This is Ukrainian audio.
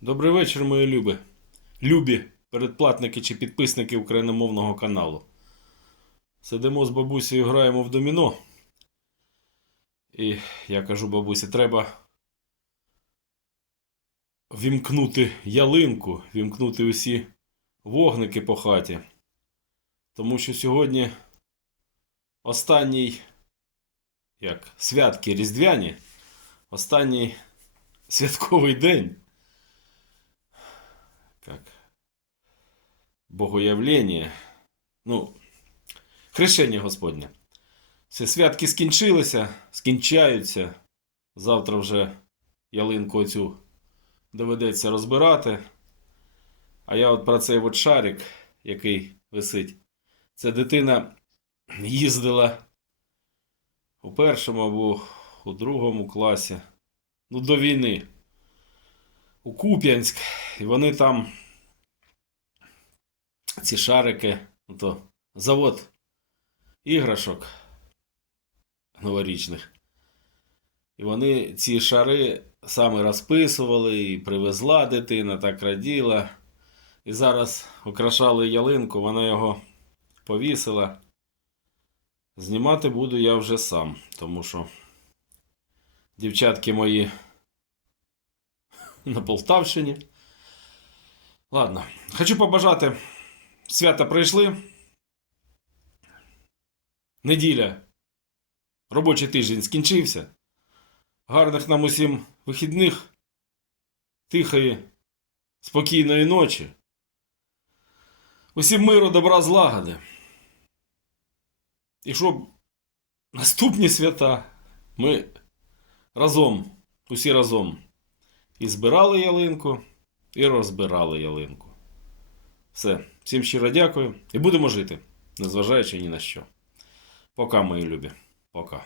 Добрий вечір, мої любі. Любі передплатники чи підписники україномовного каналу. Сидимо з бабусею, граємо в доміно. І я кажу бабусі, треба вімкнути ялинку, вімкнути усі вогники по хаті. Тому що сьогодні останній, як святки різдвяні, останній святковий день. Богоявлення. Ну, хрещення Господнє. Все святки скінчилися, скінчаються. Завтра вже ялинку оцю доведеться розбирати. А я от про цей от шарик, який висить. Це дитина їздила у першому або у другому класі. Ну, до війни. У Куп'янськ. І вони там ці шарики, то завод іграшок новорічних. І вони ці шари саме розписували і привезла дитина, так раділа. І зараз украшали ялинку, вона його повісила. Знімати буду я вже сам, тому що дівчатки мої на Полтавщині. Ладно, хочу побажати. Свята прийшли. Неділя. Робочий тиждень скінчився. Гарних нам усім вихідних, тихої, спокійної ночі. Усім миру, добра, злагоди. І щоб наступні свята ми разом, усі разом і збирали ялинку, і розбирали ялинку. Все. Всім щиро дякую. І будемо жити, незважаючи ні на що. Пока, мої любі. Пока.